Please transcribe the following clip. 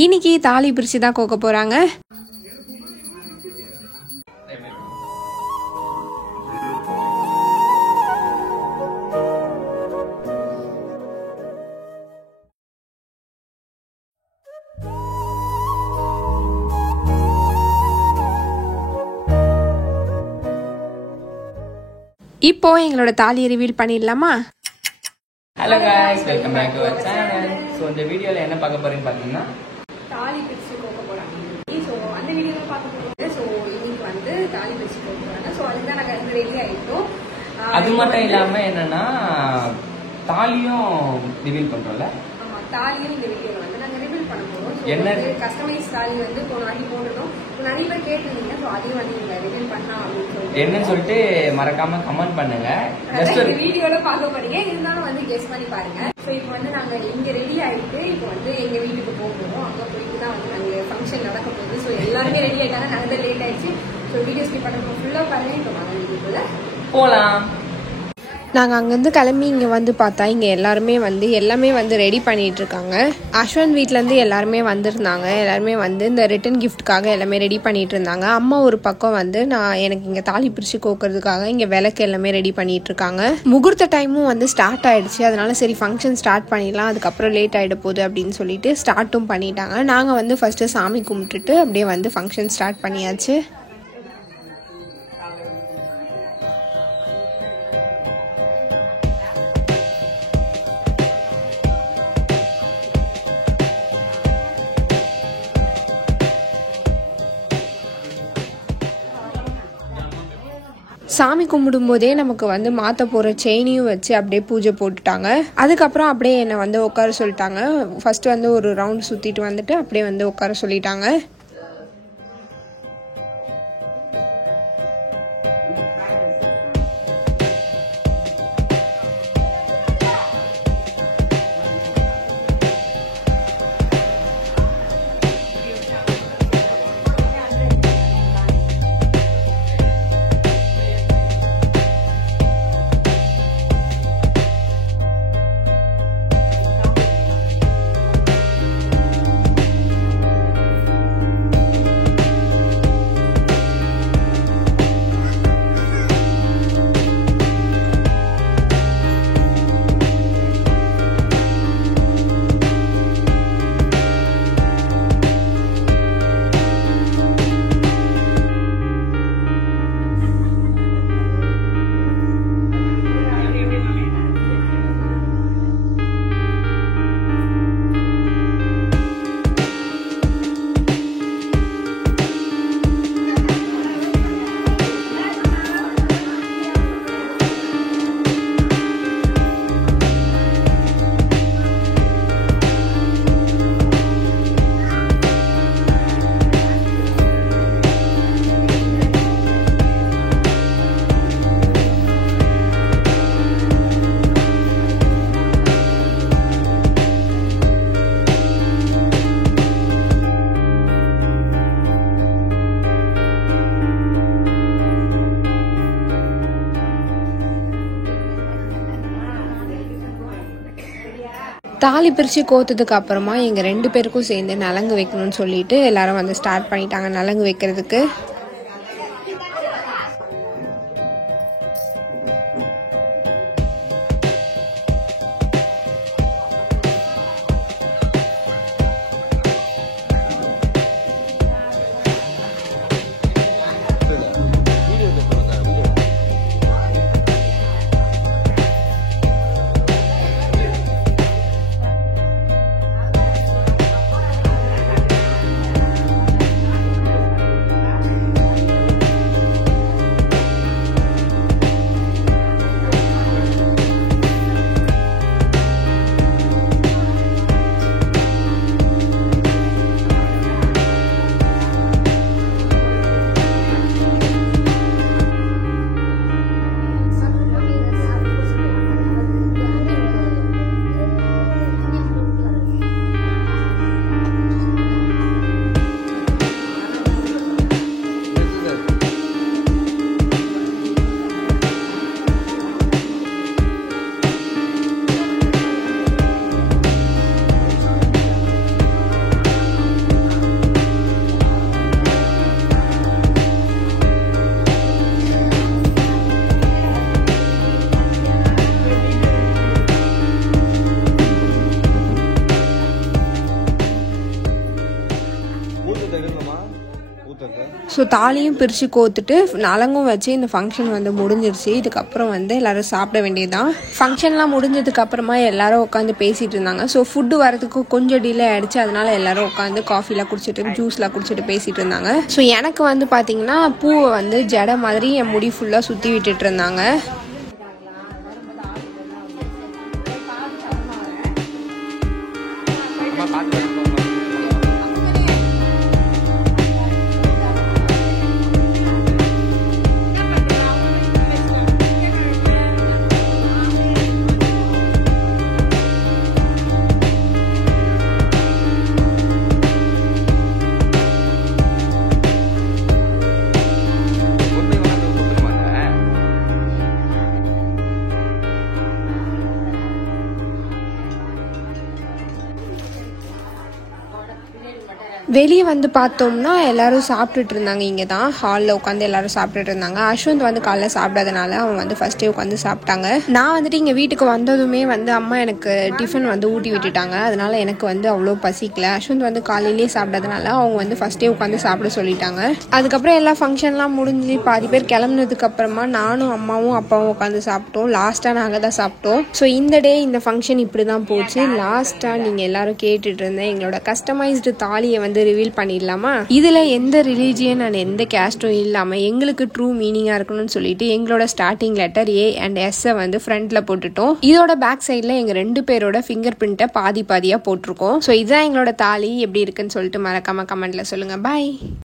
இன்னைக்கு தாலி பிரிச்சு தான் கோக்க போறாங்க. இப்போ எங்களோட தாலியை ரிவீல் பண்ணிடலாமா? Hello guys, welcome back to our channel. So இந்த வீடியோல என்ன பார்க்க போறீங்க பாத்தீங்கன்னா தாலி பிரிச்சு கோக்க போறாங்க. சோ அந்த வீடியோல பார்க்க போறோம். சோ இன்னைக்கு வந்து தாலி பிரிச்சு கோக்க போறாங்க. சோ அதுக்கு தான் நாங்க ரெடி ஆயிட்டோம். அது மட்டும் இல்லாம என்னன்னா தாலியும் ரிவீல் பண்றோம்ல. ஆமா, தாலியும் இந்த வீடியோல வந்து நாங்க ரிவீல் பண்ண போறோம். என்ன கஸ்டமைஸ் தாலி வந்து போனாடி போடுறோம். நிறைய பேர் கேட்டிருந்தீங்க. சோ அதையும் வந்து நீங்க ரிவீல் பண்ணலாம் அப்படின்னு சொல்லிட்டு என்னன்னு சொல்லிட்டு மறக்காம கமெண்ட் பண்ணுங்க. ஜஸ்ட் ஒரு வீடியோல பார்க்க போறீங்க, இருந்தாலும் வந்து கெஸ் பண்ணி பாருங்க. சோ இப்போ வந்து நாங்க இங்க ரெடி ஆயிட்டு இப்போ வந்து எங்க வீட்டுக்கு போறோம். அங்க போயிட்டு தான் வந்து நாங்க ஃபங்க்ஷன் நடக்க போகுது. சோ எல்லாருமே ரெடி ஆயிட்டாங்க. நாங்க தான் லேட் ஆயிடுச்சு. சோ வீடியோ ஸ்கிப் பண்ணணும் ஃபுல்லா பாருங்க. இப்போ வாங்க வீடியோக்குள்ள போலாம். நாங்கள் அங்கேருந்து கிளம்பி இங்கே வந்து பார்த்தா இங்கே எல்லாமே வந்து ரெடி பண்ணிகிட்டு இருக்காங்க. அஸ்வந்த் வீட்டிலேருந்து எல்லாருமே வந்திருந்தாங்க. எல்லாருமே வந்து இந்த ரிட்டன் கிஃப்ட்டுக்காக எல்லாமே ரெடி பண்ணிகிட்டு இருந்தாங்க. அம்மா ஒரு பக்கம் வந்து எனக்கு இங்கே தாலி பிரித்து கோக்கிறதுக்காக இங்கே விளக்கு எல்லாமே ரெடி பண்ணிகிட்டு இருக்காங்க. முகூர்த்த டைமும் வந்து ஸ்டார்ட் ஆகிடுச்சு. அதனால சரி ஃபங்க்ஷன் ஸ்டார்ட் பண்ணிடலாம், அதுக்கப்புறம் லேட் ஆகிட போகுது அப்படின்னு சொல்லிட்டு ஸ்டார்ட்டும் பண்ணிட்டாங்க. நாங்கள் வந்து ஃபஸ்ட்டு சாமி கும்பிட்டுட்டு அப்படியே வந்து ஃபங்க்ஷன் ஸ்டார்ட் பண்ணியாச்சு. சாமி கும்பிடும்போதே நமக்கு வந்து மாற்ற போகிற செயினையும் வச்சு அப்படியே பூஜை போட்டுட்டாங்க. அதுக்கப்புறம் அப்படியே என்னை வந்து உட்கார சொல்லிட்டாங்க. ஃபஸ்ட்டு வந்து ஒரு ரவுண்ட் சுற்றிட்டு வந்துட்டு அப்படியே வந்து உட்கார சொல்லிட்டாங்க. தாலி பிரித்து கோத்ததுக்கு அப்புறமா எங்கள் 2 பேருக்கும் சேர்ந்து நலங்கு வைக்கணும்னு சொல்லிட்டு எல்லாரும் வந்து ஸ்டார்ட் பண்ணிட்டாங்க நலங்கு வைக்கிறதுக்கு. ஸோ தாலியும் பிரித்து கோத்துட்டு நலங்கும் வச்சு இந்த ஃபங்க்ஷன் வந்து முடிஞ்சிருச்சு. இதுக்கப்புறம் வந்து எல்லோரும் சாப்பிட வேண்டியதுதான். ஃபங்க்ஷன்லாம் முடிஞ்சதுக்கப்புறமா எல்லாரும் உட்காந்து பேசிகிட்டு இருந்தாங்க. ஸோ ஃபுட்டு வரதுக்கு கொஞ்சம் டிலே ஆகிடுச்சு. அதனால எல்லாரும் உட்காந்து காஃபிலாம் குடிச்சிட்டு ஜூஸ்லாம் குடிச்சிட்டு பேசிகிட்டு இருந்தாங்க. ஸோ எனக்கு வந்து பார்த்திங்கன்னா பூவை வந்து ஜடை மாதிரி என் முடி ஃபுல்லாக சுற்றி விட்டுட்டு இருந்தாங்க. வெளியே வந்து பார்த்தோம்னா எல்லாரும் சாப்பிட்டுட்டு இருந்தாங்க. இங்கே தான் ஹாலில் உட்காந்து எல்லாரும் சாப்பிட்டுட்டு இருந்தாங்க. அஸ்வந்த் வந்து காலைல சாப்பிடாதனால அவன் வந்து ஃபஸ்ட்டே உட்காந்து சாப்பிட்டாங்க. நான் வந்துட்டு இங்கே வீட்டுக்கு வந்ததுமே வந்து அம்மா எனக்கு டிஃபன் வந்து ஊட்டி விட்டுட்டாங்க. அதனால எனக்கு வந்து அவ்வளோ பசிக்கல. அஸ்வந்த் வந்து காலையிலேயே சாப்பிடாதனால அவங்க வந்து ஃபஸ்ட்டே உட்காந்து சாப்பிட சொல்லிட்டாங்க. அதுக்கப்புறம் எல்லா ஃபங்க்ஷன்லாம் முடிஞ்சு பாதி பேர் கிளம்புனதுக்கு அப்புறமா நானும் அம்மாவும் அப்பாவும் உட்காந்து சாப்பிட்டோம். லாஸ்ட்டாக நாங்கள் தான் சாப்பிட்டோம். ஸோ இந்த ஃபங்க்ஷன் இப்படி தான் போச்சு. லாஸ்ட்டாக நீங்கள் எல்லாரும் கேட்டுட்டு இருந்தேன் எங்களோட கஸ்டமைஸ்டு தாலியை வந்து ரிவீல் பண்ணிடலாமா. இதுல எந்த ரிலீஜியன் அண்ட் எந்த கேஸ்டும் இல்லாம எங்களுக்கு ட்ரூ மீனிங்கா இருக்கணும்னு சொல்லிட்டு எங்களோட starting letter A and S வந்து ஃப்ரண்ட்ல போட்டுட்டோம். இதோட பேக் சைட்ல எங்க 2 பேரோட ஃபிங்கர் பிரிண்ட்டை பாதியா போட்டிருக்கோம். ஸோ இதுதான் எங்களோட தாலி. எப்படி இருக்குன்னு சொல்லிட்டு மறக்காம கமெண்ட்ல சொல்லுங்க. பாய்.